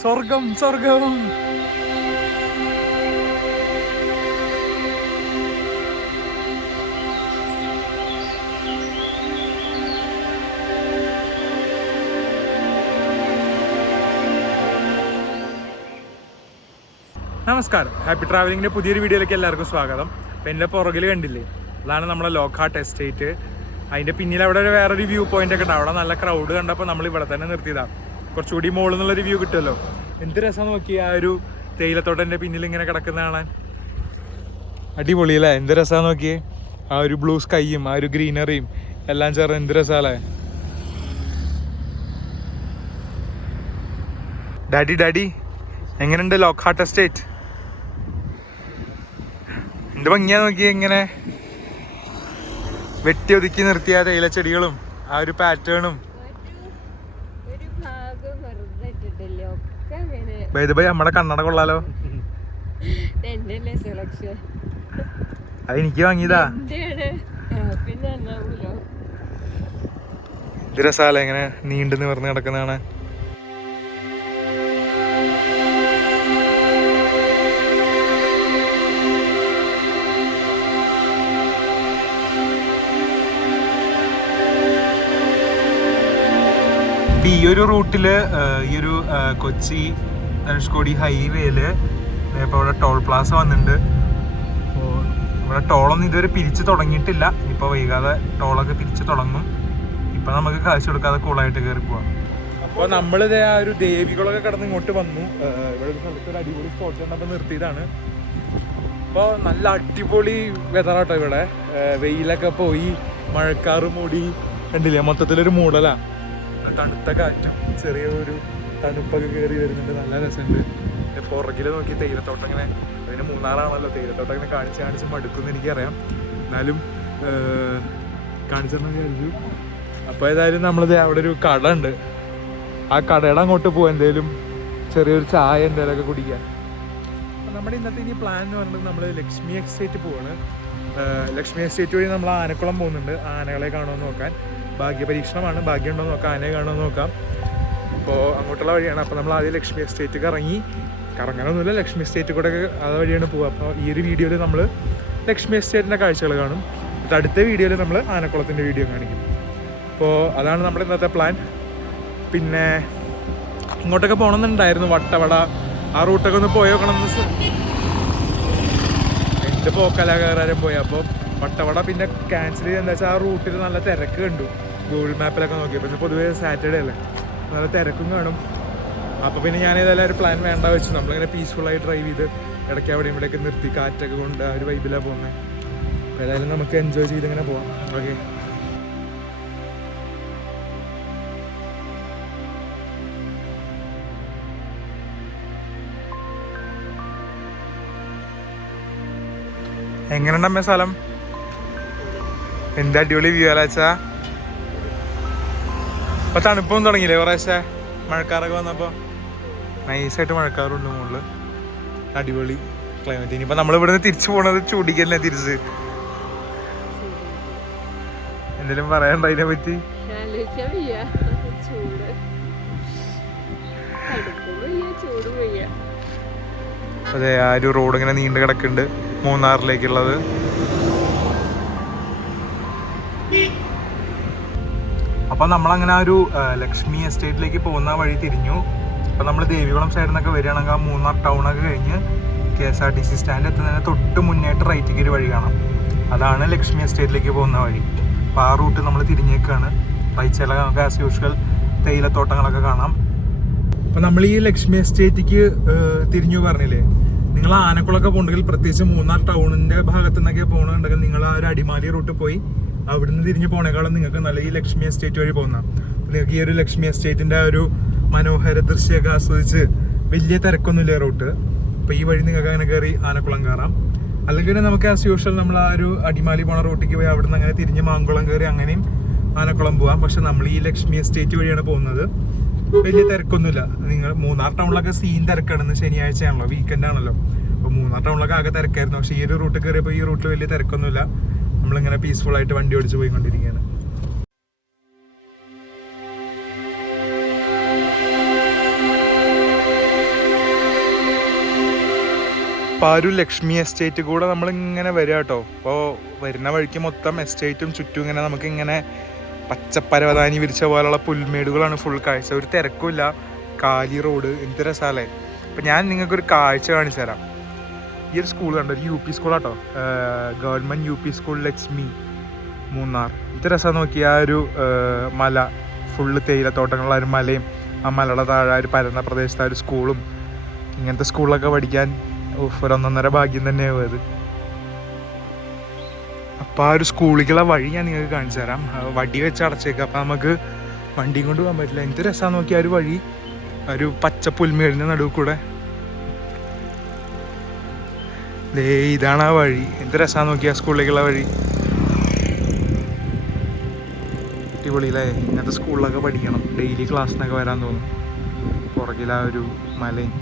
സ്വർഗം സ്വർഗം. നമസ്കാരം, ഹാപ്പി ട്രാവലിങ്ങിൻ്റെ പുതിയൊരു വീഡിയോയിലേക്ക് എല്ലാവർക്കും സ്വാഗതം. അപ്പം എൻ്റെ പുറകിൽ കണ്ടില്ലേ, അതാണ് നമ്മുടെ ലോക്ക്ഹാർട്ട് എസ്റ്റേറ്റ്. അതിൻ്റെ പിന്നിൽ അവിടെ വേറൊരു വ്യൂ പോയിന്റ് ഒക്കെ ഉണ്ട്. അവിടെ നല്ല ക്രൗഡ് കണ്ടപ്പോൾ നമ്മൾ ഇവിടെ തന്നെ നിർത്തിയതാണ്. കുറച്ചുകൂടി മുകളിൽ നിന്നുള്ളൊരു വ്യൂ കിട്ടുമല്ലോ. എന്ത് രസം നോക്കി ആ ഒരു തേയിലത്തോട്ടൻ്റെ പിന്നിൽ ഇങ്ങനെ കിടക്കുന്ന കാണാൻ. അടിപൊളിയല്ലേ? എന്ത് രസമാണ് നോക്കിയേ. ആ ഒരു ബ്ലൂ സ്കൈയും ആ ഒരു ഗ്രീനറിയും എല്ലാം ചേർന്ന് എന്ത് രസമല്ലേ. ഡാഡി എങ്ങനെയുണ്ട് ലോക്ക്ഹാർട്ട് എസ്റ്റേറ്റ്? എന്ത് ഭംഗിയാ നോക്കിയേ. ഇങ്ങനെ വെട്ടി ഒതുക്കി നിർത്തിയ തേയിലച്ചെടികളും ആ ഒരു പാറ്റേണും. നമ്മുടെ കണ്ണട കൊള്ളാലോ. അതെനിക്ക് വാങ്ങിയതാ. ഇത് രസാലേ ഇങ്ങനെ നീണ്ടു നിവർന്ന് കിടക്കുന്നതാണ്. ഈ ഒരു റൂട്ടില് ഈ ഒരു കൊച്ചി ധനുഷ്കോടി ഹൈവേയില് ഇപ്പോൾ ഇവിടെ ടോൾ പ്ലാസ വന്നിട്ടുണ്ട്. അപ്പോൾ ഇവിടെ ടോളൊന്നും ഇതുവരെ പിരിച്ച് തുടങ്ങിയിട്ടില്ല. ഇപ്പോൾ വൈകാതെ ടോളൊക്കെ പിരിച്ച് തുടങ്ങും. ഇപ്പം നമുക്ക് കാശ് കൊടുക്കാതെ കൂളായിട്ട് കയറി പോവാം. അപ്പോൾ നമ്മളിത് ആ ഒരു ദേവികളൊക്കെ കടന്ന് ഇങ്ങോട്ട് വന്നു. ഇവിടെ ഒരു സ്ഥലത്ത് ഒരു അടിപൊളി സ്പോട്ട് കണ്ടപ്പോൾ നിർത്തിയതാണ്. അപ്പോൾ നല്ല അടിപൊളി വെതറാട്ടോ ഇവിടെ. വെയിലൊക്കെ പോയി മഴക്കാറ് മൂടി കണ്ടില്ലേ, മൊത്തത്തിലൊരു മൂടലാണ്. തണുത്ത കാറ്റും ചെറിയ ഒരു തണുപ്പൊക്കെ കയറി വരുന്നുണ്ട്. നല്ല രസമുണ്ട്. പുറകിൽ നോക്കി തേയിലത്തോട്ടം ഇങ്ങനെ, അതിന് മൂന്നാറാണല്ലോ, തേയിലത്തോട്ടം ഇങ്ങനെ കാണിച്ച് മടുക്കുമെന്ന് എനിക്കറിയാം. എന്നാലും കാണിച്ചെന്ന് വിചാരിച്ചു. അപ്പോൾ ഏതായാലും നമ്മളിത് അവിടെ ഒരു കട ഉണ്ട്. ആ കടയുടെ അങ്ങോട്ട് പോകാം, എന്തെങ്കിലും ചെറിയൊരു ചായ എന്തെങ്കിലുമൊക്കെ കുടിക്കാൻ. നമ്മുടെ ഇന്നത്തെ ഇനി പ്ലാൻ എന്ന് പറയുന്നത് നമ്മൾ ലക്ഷ്മി എസ്റ്റേറ്റ് പോവാണ്. ലക്ഷ്മി എസ്റ്റേറ്റ് വഴി നമ്മൾ ആനക്കുളം പോകുന്നുണ്ട്. ആനകളെ കാണുമെന്ന് നോക്കാൻ. ഭാഗ്യപരീക്ഷണമാണ്, ഭാഗ്യമുണ്ടോ നോക്കാം, ആനയെ കാണുമെന്ന് നോക്കാം. അപ്പോൾ അങ്ങോട്ടുള്ള വഴിയാണ്. അപ്പോൾ നമ്മൾ ആദ്യം ലക്ഷ്മി എസ്റ്റേറ്റ് കറങ്ങാനൊന്നുമില്ല, ലക്ഷ്മി എസ്റ്റേറ്റ് കൂടെ അത് വഴിയാണ് പോവുക. അപ്പോൾ ഈ ഒരു വീഡിയോയിൽ നമ്മൾ ലക്ഷ്മി എസ്റ്റേറ്റിൻ്റെ കാഴ്ചകൾ കാണും. അടുത്ത വീഡിയോയിൽ നമ്മൾ ആനക്കുളത്തിൻ്റെ വീഡിയോ കാണിക്കും. അപ്പോൾ അതാണ് നമ്മുടെ ഇന്നത്തെ പ്ലാൻ. പിന്നെ ഇങ്ങോട്ടൊക്കെ പോകണമെന്നുണ്ടായിരുന്നു, വട്ടവട ആ റൂട്ടൊക്കെ ഒന്ന് പോയി നോക്കണമെന്ന്. എൻ്റെ പോക്കലാകാരം പോയി. അപ്പോൾ വട്ടവട പിന്നെ ക്യാൻസൽ ചെയ്ത് എന്താ വെച്ചാൽ ആ റൂട്ടിൽ നല്ല തിരക്ക് കണ്ടു. ഗൂഗിൾ മാപ്പിലൊക്കെ നോക്കിയപ്പോൾ പിന്നെ പൊതുവേ സാറ്റർഡേ അല്ലേ, നല്ല തിരക്കും കാണും. അപ്പോൾ പിന്നെ ഞാൻ ഏതായാലും ഒരു പ്ലാൻ വേണ്ട വെച്ചു. നമ്മളിങ്ങനെ പീസ്ഫുള്ളായി ഡ്രൈവ് ചെയ്ത് ഇടയ്ക്ക് അവിടെ ഇവിടെയൊക്കെ നിർത്തി കാറ്റൊക്കെ കൊണ്ട് ആ ഒരു വൈബിലാണ് പോകുന്നത്. അപ്പോൾ ഏതായാലും നമുക്ക് എൻജോയ് ചെയ്തിങ്ങനെ പോവാം. ഓക്കെ. എങ്ങനെയുണ്ടമ്മേ സ്ഥലം? എന്താ അടിപൊളി വ്യൂ അല്ലാച്ചാ. അപ്പൊ തണുപ്പൊന്നും തുടങ്ങിയില്ലേ കുറേശ്ശെ? മഴക്കാറൊക്കെ വന്നപ്പോ നൈസായിട്ട് മഴക്കാറുണ്ട് മുകളില്. അടിപൊളി ക്ലൈമറ്റ്. ഇനിയിപ്പോ നമ്മൾ ഇവിടുന്ന് തിരിച്ചു പോണത് ചൂടിക്കല്ലേ തിരിച്ച്. എന്തെങ്കിലും പറയാനുണ്ടോ അതിനെ പറ്റി? അതെ, ആ ഒരു റോഡ് ഇങ്ങനെ നീണ്ടു കിടക്കുന്നുണ്ട് മൂന്നാറിലേക്കുള്ളത്. അപ്പോൾ നമ്മളങ്ങനെ ആ ഒരു ലക്ഷ്മി എസ്റ്റേറ്റിലേക്ക് പോകുന്ന വഴി തിരിഞ്ഞു. അപ്പോൾ നമ്മൾ ദേവികുളം സൈഡിൽ നിന്നൊക്കെ വരികയാണെങ്കിൽ ആ മൂന്നാർ ടൗണൊക്കെ കഴിഞ്ഞ് KSRTC സ്റ്റാൻഡ് എത്തുന്നതിന് തൊട്ട് മുന്നേറ്റ് റൈറ്റിലേക്ക് ഒരു വഴി കാണാം. അതാണ് ലക്ഷ്മി എസ്റ്റേറ്റിലേക്ക് പോകുന്ന വഴി. അപ്പോൾ ആ റൂട്ട് നമ്മൾ തിരിഞ്ഞേക്കാണ്. പൈച്ചല നമുക്ക് ആസ് യൂഷ്വൽ തേയിലത്തോട്ടങ്ങളൊക്കെ കാണാം. അപ്പോൾ നമ്മൾ ഈ ലക്ഷ്മി എസ്റ്റേറ്റിക്ക് തിരിഞ്ഞു പറഞ്ഞില്ലേ, നിങ്ങൾ ആനക്കുളമൊക്കെ പോകുന്നുണ്ടെങ്കിൽ, പ്രത്യേകിച്ച് മൂന്നാർ ടൗണിൻ്റെ ഭാഗത്തു നിന്നൊക്കെ പോകുന്നുണ്ടെങ്കിൽ നിങ്ങൾ ആ ഒരു അടിമാലി റൂട്ട് പോയി അവിടുന്ന് തിരിഞ്ഞ് പോണേക്കാളും നിങ്ങൾക്ക് നല്ല ഈ ലക്ഷ്മി എസ്റ്റേറ്റ് വഴി പോകുന്ന. നിങ്ങൾക്ക് ഈ ഒരു ലക്ഷ്മി എസ്റ്റേറ്റിൻ്റെ ആ ഒരു മനോഹര ദൃശ്യമൊക്കെ ആസ്വദിച്ച് വലിയ തിരക്കൊന്നുമില്ല റൂട്ട്. അപ്പോൾ ഈ വഴി നിങ്ങൾക്ക് അങ്ങനെ കയറി ആനക്കുളം കയറാം. അല്ലെങ്കിൽ നമുക്ക് ആസ് യൂഷ്വൽ നമ്മൾ ആ ഒരു അടിമാലി പോണ റൂട്ടിലേക്ക് പോയി അവിടുന്ന് അങ്ങനെ തിരിഞ്ഞ് മാങ്കുളം കയറി അങ്ങനെയും ആനക്കുളം പോവാം. പക്ഷെ നമ്മൾ ഈ ലക്ഷ്മി എസ്റ്റേറ്റ് വഴിയാണ് പോകുന്നത്. വലിയ തിരക്കൊന്നുമില്ല. നിങ്ങൾ മൂന്നാർ ടൗണിലൊക്കെ സീൻ തിരക്കാണെന്ന്, ശനിയാഴ്ചയാണല്ലോ, വീക്കെൻഡ് ആണല്ലോ. അപ്പോൾ മൂന്നാർ ടൗണിലൊക്കെ ആകെ തിരക്കായിരുന്നു. പക്ഷേ ഈ ഒരു റൂട്ട് കയറിയപ്പോൾ ഈ റൂട്ടിൽ വലിയ തിരക്കൊന്നുമില്ല. നമ്മളിങ്ങനെ പീസ്ഫുള്ളായിട്ട് വണ്ടി ഓടിച്ച് പോയിക്കൊണ്ടിരിക്കുകയാണ്. അപ്പോൾ ആ ഒരു ലക്ഷ്മി എസ്റ്റേറ്റ് കൂടെ നമ്മളിങ്ങനെ വരിക കേട്ടോ. അപ്പോൾ വരുന്ന വഴിക്ക് മൊത്തം എസ്റ്റേറ്റും ചുറ്റും ഇങ്ങനെ നമുക്കിങ്ങനെ പച്ചപ്പരവതാനി വിരിച്ച പോലുള്ള പുൽമേടുകളാണ് ഫുൾ കാഴ്ച. ഒരു തിരക്കുമില്ല, കാലി റോഡ്, എന്ത് രസാലേ. അപ്പം ഞാൻ നിങ്ങൾക്കൊരു കാഴ്ച കാണിച്ചു തരാം. ഈ ഒരു സ്കൂൾ കണ്ടോ, ഒരു UP സ്കൂളാട്ടോ, government UP school Lakshmi Munnar. ഇത് രസം നോക്കി. ആ ഒരു മല ഫുള്ള് തേയിലത്തോട്ടങ്ങളുള്ള ഒരു മലയും ആ മലയുടെ താഴെ ഒരു പരന്ന പ്രദേശത്ത് ആ ഒരു സ്കൂളും. ഇങ്ങനത്തെ സ്കൂളിലൊക്കെ പഠിക്കാൻ ഒരു ഒന്നൊന്നര ഭാഗ്യം തന്നെയാവും അത്. അപ്പോൾ ആ ഒരു സ്കൂളിലേക്കുള്ള വഴി ഞാൻ നിങ്ങൾക്ക് കാണിച്ചു തരാം. വടി വെച്ച് അടച്ചേക്കാം, അപ്പോൾ നമുക്ക് വണ്ടിയും കൊണ്ട് പോകാൻ പറ്റില്ല. എന്ത് രസമാണെന്ന് നോക്കി ആ ഒരു വഴി, ഒരു പച്ച പുൽമേടിൻ്റെ നടുവ് കൂടെ. ദേ ഇതാണ് ആ വഴി. എന്ത് രസമാണെന്ന് നോക്കി ആ സ്കൂളിലേക്കുള്ള വഴി. അടിപൊളിയില്ലേ. ഇങ്ങനത്തെ സ്കൂളിലൊക്കെ പഠിക്കണം, ഡെയിലി ക്ലാസ്സിനൊക്കെ വരാൻ തോന്നും. പുറകിലാ ഒരു മലയും.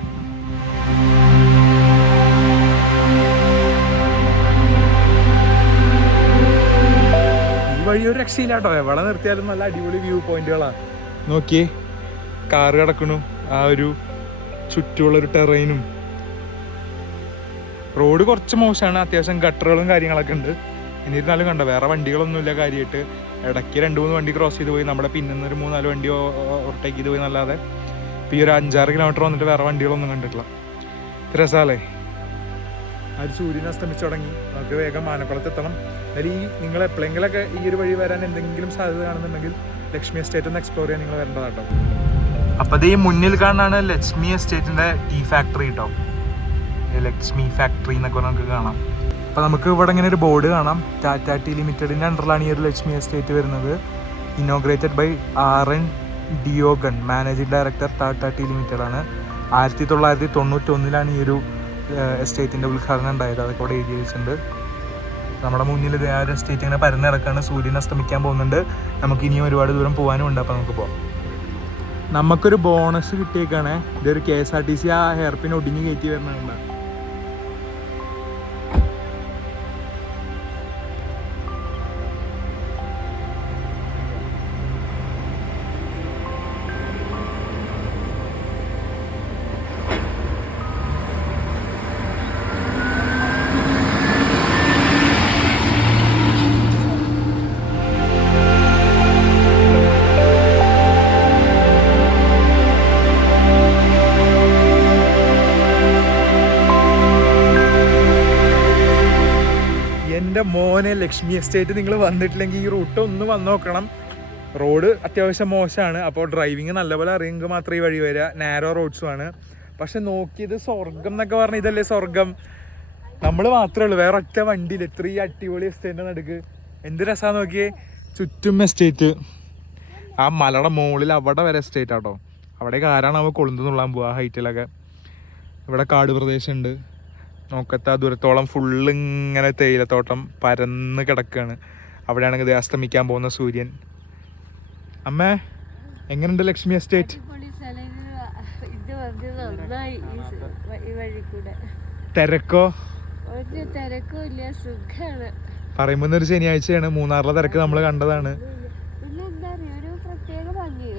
ഈ വഴി ഒരു രക്ഷയില്ല കേട്ടോ. എവിടെ നിർത്തിയാലും നല്ല അടിപൊളി വ്യൂ പോയിന്റുകളാണ്. നോക്കിയേ, കാറ് കിടക്കണു, ആ ഒരു ചുറ്റുമുള്ളൊരു ടെറൈനും. റോഡ് കുറച്ച് മോശമാണ്, അത്യാവശ്യം ഗട്ടറുകളും കാര്യങ്ങളൊക്കെ ഉണ്ട്. എന്നിരുന്നാലും കണ്ടോ, വേറെ വണ്ടികളൊന്നുമില്ല കാര്യമായിട്ട്. ഇടയ്ക്ക് 2-3 വണ്ടി ക്രോസ് ചെയ്ത് പോയി, നമ്മുടെ പിന്നിൽ ഒരു 3-4 വണ്ടി ഓവർടേക്ക് ചെയ്ത് പോയി എന്നല്ലാതെ ഇപ്പോൾ ഈ ഒരു 5-6 കിലോമീറ്റർ വന്നിട്ട് വേറെ വണ്ടികളൊന്നും കണ്ടിട്ടില്ല. രസാലേ. ആ ഒരു സൂര്യൻ അസ്തമിച്ച് തുടങ്ങി. നമുക്ക് വേഗം ആനക്കുളത്ത് എത്തണം. അല്ലെങ്കിൽ നിങ്ങൾ എപ്പോഴെങ്കിലൊക്കെ ഈ ഒരു വഴി വരാൻ എന്തെങ്കിലും സാധ്യത കാണുന്നുണ്ടെങ്കിൽ ലക്ഷ്മി എസ്റ്റേറ്റ് ഒന്ന് എക്സ്പ്ലോർ ചെയ്യാൻ നിങ്ങൾ വരേണ്ടതാട്ടോ. അപ്പോൾ ഈ മുന്നിൽ കാണാനാണ് ലക്ഷ്മി എസ്റ്റേറ്റിൻ്റെ ടീ ഫാക്ടറി കേട്ടോ. ലക്ഷ്മി ഫാക്ടറി എന്നൊക്കെ നമുക്ക് കാണാം. അപ്പോൾ നമുക്ക് ഇവിടെ ഇങ്ങനെ ഒരു ബോർഡ് കാണാം. ടാറ്റ ടീ ലിമിറ്റഡിൻ്റെ അണ്ടറിലാണ് ഈ ഒരു ലക്ഷ്മി എസ്റ്റേറ്റ് വരുന്നത്. ഇനോഗ്രേറ്റഡ് ബൈ RN ഡിയോഗൺ, managing director Tata tea limited ആണ്. 1991 ഈ ഒരു എസ്റ്റേറ്റിൻ്റെ ഉദ്ഘാടനം ഉണ്ടായത്. അതൊക്കെ ഇവിടെ എഴുതി വെച്ചിട്ടുണ്ട്. നമ്മുടെ മുന്നിൽ ഇതേ ആ ഒരു എസ്റ്റേറ്റ് ഇങ്ങനെ പരന്നിടക്കാണ്. സൂര്യൻ അസ്തമിക്കാൻ പോകുന്നുണ്ട്. നമുക്ക് ഇനിയും ഒരുപാട് ദൂരം പോകാനും ഉണ്ട്. അപ്പോൾ നമുക്ക് പോകാം. നമുക്കൊരു ബോണസ് കിട്ടിയേക്കാണ്. ഇതൊരു KSRTC ആ ഹെയർ പിൻ ഒടിഞ്ഞ് കയറ്റി വരുന്നുണ്ട്. എൻ്റെ മോനെ, ലക്ഷ്മി എസ്റ്റേറ്റ് നിങ്ങൾ വന്നിട്ടില്ലെങ്കിൽ ഈ റൂട്ട് ഒന്ന് വന്ന് നോക്കണം. റോഡ് അത്യാവശ്യം മോശമാണ്. അപ്പോൾ ഡ്രൈവിങ് നല്ലപോലെ അറിയെങ്കിൽ മാത്രമേ ഈ വഴി വരിക. നാരോ റോഡ്സുമാണ്. പക്ഷെ നോക്കിയത് സ്വർഗം എന്നൊക്കെ പറഞ്ഞാൽ ഇതല്ലേ സ്വർഗം. നമ്മൾ മാത്രമേ ഉള്ളൂ, വേറെ ഒറ്റ വണ്ടിയിൽ ഇത്രയും അടിപൊളി എസ്റ്റേറ്റിൻ്റെ നടുക്ക്. എന്ത് രസമാണെന്ന് നോക്കിയേ. ചുറ്റും എസ്റ്റേറ്റ്, ആ മലയുടെ മുകളിൽ അവിടെ വരെ എസ്റ്റേറ്റ് ആട്ടോ. അവിടേക്ക് ആരാണ് അവ കൊളുന്ത് നുള്ളാൻ പോവുക. ആ ഹൈറ്റിലൊക്കെ ഇവിടെ കാട് പ്രദേശമുണ്ട്. നോക്കത്താ ദൂരത്തോളം ഫുള്ള് ഇങ്ങനെ തേയിലത്തോട്ടം പരന്ന് കിടക്കുകയാണ്. അവിടെയാണെങ്കിൽ അസ്തമിക്കാൻ പോകുന്ന സൂര്യൻ. അമ്മേ, എങ്ങനെയുണ്ട് ലക്ഷ്മി എസ്റ്റേറ്റ്? തിരക്കോ? പറയുമ്പോ ഒരു ശനിയാഴ്ചയാണ്. മൂന്നാറിലെ തിരക്ക് നമ്മൾ കണ്ടതാണ്.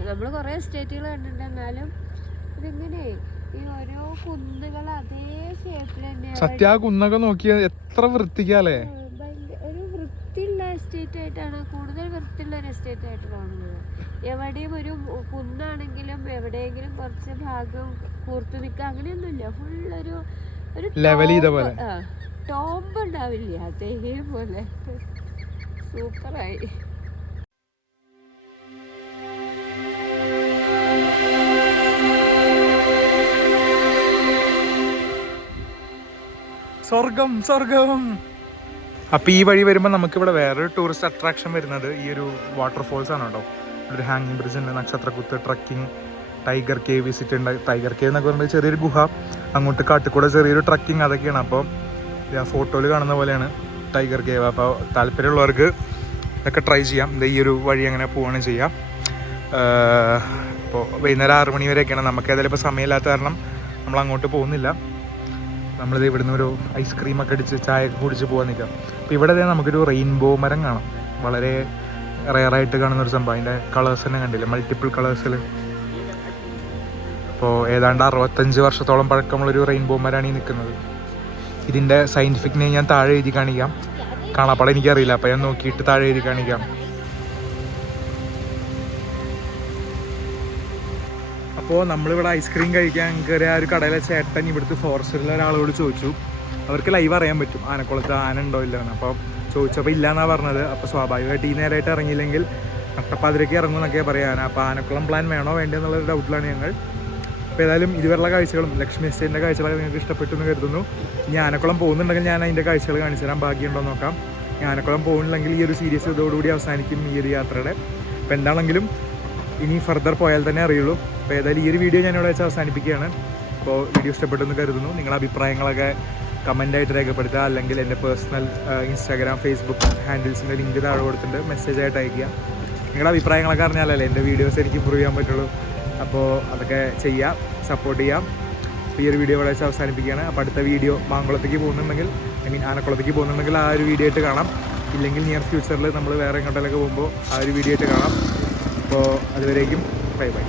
നമ്മള് കൊറേ സ്റ്റേറ്റുകൾ കണ്ടിട്ടുണ്ട്, എന്നാലും ഇതിങ്ങനെ ഈ ഓരോ കുന്നുകൾ അതേ ഷേപ്പിൽ തന്നെ. സത്യ ആ കുന്നൊക്കെ നോക്കിയാൽ എത്ര വൃത്തിക്കാലേ. ഒരു വൃത്തിയുള്ള എസ്റ്റേറ്റ് ആയിട്ടാണ്, കൂടുതൽ വൃത്തിയുള്ള ഒരു എസ്റ്റേറ്റ് ആയിട്ട് കാണുന്നത്. എവിടെയും ഒരു കുന്നാണെങ്കിലും എവിടെയെങ്കിലും കുറച്ച് ഭാഗം കൂർത്തു നിൽക്കുക അങ്ങനെയൊന്നുമില്ല. ഫുള്ളൊരു ലെവൽ ചെയ്ത പോലെ, ടോംബ് ഉണ്ടാവില്ല, അതേപോലെ സൂപ്പറായി. സ്വർഗം സ്വർഗം. അപ്പോൾ ഈ വഴി വരുമ്പോൾ നമുക്കിവിടെ വേറൊരു ടൂറിസ്റ്റ് അട്രാക്ഷൻ വരുന്നത് ഈ ഒരു വാട്ടർഫോൾസ് ആണ് കേട്ടോ. ഒരു ഹാങ്ങിങ് ബ്രിഡ്ജ് ഉണ്ട്, നക്ഷത്രക്കുത്ത്, ട്രക്കിംഗ്, ടൈഗർ കേവ് വിസിറ്റ് ഉണ്ട്. ടൈഗർ കേവ് എന്നൊക്കെ പറയുമ്പോൾ ചെറിയൊരു ഗുഹ, അങ്ങോട്ട് കാട്ടിക്കൂടെ ചെറിയൊരു ട്രക്കിംഗ്, അതൊക്കെയാണ്. അപ്പോൾ ഫോട്ടോയിൽ കാണുന്ന പോലെയാണ് ടൈഗർ കേവ്. അപ്പോൾ താല്പര്യമുള്ളവർക്ക് ഇതൊക്കെ ട്രൈ ചെയ്യാം. ഈ ഒരു വഴി അങ്ങനെ പോവുകയാണ് ചെയ്യാം. ഇപ്പോൾ വൈകുന്നേരം 6 മണി വരെയൊക്കെയാണ്. നമുക്ക് ഏതായാലും ഇപ്പോൾ സമയമില്ലാത്ത കാരണം നമ്മൾ അങ്ങോട്ട് പോകുന്നില്ല. നമ്മളിത് ഇവിടുന്ന് ഒരു ഐസ്ക്രീമൊക്കെ അടിച്ച് ചായയൊക്കെ കുടിച്ച് പോകാൻ നിൽക്കാം. അപ്പോൾ ഇവിടെ നമുക്കൊരു റെയിൻബോ മരം കാണാം. വളരെ റെയറായിട്ട് കാണുന്നൊരു സംഭവം. അതിൻ്റെ കളേഴ്സ് തന്നെ കണ്ടില്ലേ, മൾട്ടിപ്പിൾ കളേഴ്സിൽ. അപ്പോൾ ഏതാണ്ട് 65 വർഷത്തോളം പഴക്കമുള്ളൊരു റെയിൻബോ മരമാണ് ഈ നിൽക്കുന്നത്. ഇതിൻ്റെ സയൻറ്റിഫിക് നെയിം ഞാൻ താഴെ എഴുതി കാണിക്കാം. കാണാപ്പാടെ എനിക്കറിയില്ല, അപ്പോൾ ഞാൻ നോക്കിയിട്ട് താഴെ എഴുതി കാണിക്കാം. അപ്പോൾ നമ്മളിവിടെ ഐസ്ക്രീം കഴിക്കാൻ കയറിയ ആ ഒരു കടയിലെ ചേട്ടൻ ഇവിടുത്തെ ഫോറസ്റ്റിലെ ഒരാളോട് ചോദിച്ചു, അവർക്ക് ലൈവ് അറിയാൻ പറ്റും ആനക്കുളത്ത് ആന ഉണ്ടോ ഇല്ല എന്ന്. അപ്പോൾ ചോദിച്ചപ്പോൾ ഇല്ല എന്നാണ് പറഞ്ഞത്. അപ്പോൾ സ്വാഭാവികമായിട്ട് ഈ നേരമായിട്ട് ഇറങ്ങിയില്ലെങ്കിൽ നട്ടപ്പാതിരയ്ക്ക് ഇറങ്ങുമെന്നൊക്കെ പറയാൻ. അപ്പോൾ ആനക്കുളം പ്ലാൻ വേണോ വേണ്ടോ എന്നുള്ളൊരു ഡൗട്ടിലാണ് ഞങ്ങൾ. അപ്പോൾ ഏതായാലും ഇതുവരെയുള്ള കാഴ്ചകളും ലക്ഷ്മി എസ്റ്റേറ്റിൻ്റെ കാഴ്ചകളൊക്കെ നിങ്ങൾക്ക് ഇഷ്ടപ്പെട്ടു എന്ന് കരുതുന്നു. ഇനി ആനക്കുളം പോകുന്നുണ്ടെങ്കിൽ ഞാൻ അതിൻ്റെ കാഴ്ചകൾ കാണിച്ചു തരാൻ, ഭാഗ്യമുണ്ടോ നോക്കാം. ഇനി ആനക്കുളം പോകുന്നില്ലെങ്കിൽ ഈ ഒരു സീരീസ് ഇതോടുകൂടി അവസാനിക്കും ഈ ഒരു യാത്രയുടെ. അപ്പോൾ എന്താണെങ്കിലും ഇനി ഫർദർ പോയാൽ തന്നെ അറിയുള്ളൂ. അപ്പോൾ ഏതായാലും ഈ ഒരു വീഡിയോ ഞാനിവിടെ വെച്ച് അവസാനിപ്പിക്കുകയാണ്. അപ്പോൾ വീഡിയോ ഇഷ്ടപ്പെട്ടെന്ന് കരുതുന്നു. നിങ്ങളുടെ അഭിപ്രായങ്ങളൊക്കെ കമൻ്റായിട്ട് രേഖപ്പെടുത്തുക, അല്ലെങ്കിൽ എൻ്റെ പേഴ്സണൽ ഇൻസ്റ്റാഗ്രാം ഫേസ്ബുക്ക് ഹാൻഡിൽസിൻ്റെ ലിങ്ക് താഴെ കൊടുത്തിട്ട് മെസ്സേജായിട്ട് അയയ്ക്കുക. നിങ്ങളുടെ അഭിപ്രായങ്ങളൊക്കെ അറിഞ്ഞാലല്ലേ എൻ്റെ വീഡിയോസ് എനിക്ക് ഇമ്പ്രൂവ് ചെയ്യാൻ പറ്റുള്ളൂ. അപ്പോൾ അതൊക്കെ ചെയ്യാം, സപ്പോർട്ട് ചെയ്യാം. അപ്പോൾ ഈ ഒരു വീഡിയോ ഇവിടെ വെച്ച് അവസാനിപ്പിക്കുകയാണ്. അപ്പോൾ അടുത്ത വീഡിയോ മാങ്കുളത്തേക്ക് പോകുന്നുണ്ടെങ്കിൽ, ആനക്കുളത്തേക്ക് പോകുന്നുണ്ടെങ്കിൽ ആ ഒരു വീഡിയോ ആയിട്ട് കാണാം. ഇല്ലെങ്കിൽ നിയർ ഫ്യൂച്ചറിൽ നമ്മൾ വേറെ എങ്ങോട്ടേലൊക്കെ പോകുമ്പോൾ ആ ഒരു വീഡിയോ ആയിട്ട് കാണാം. അപ്പോൾ അതുവരേക്കും ബൈ ബൈ.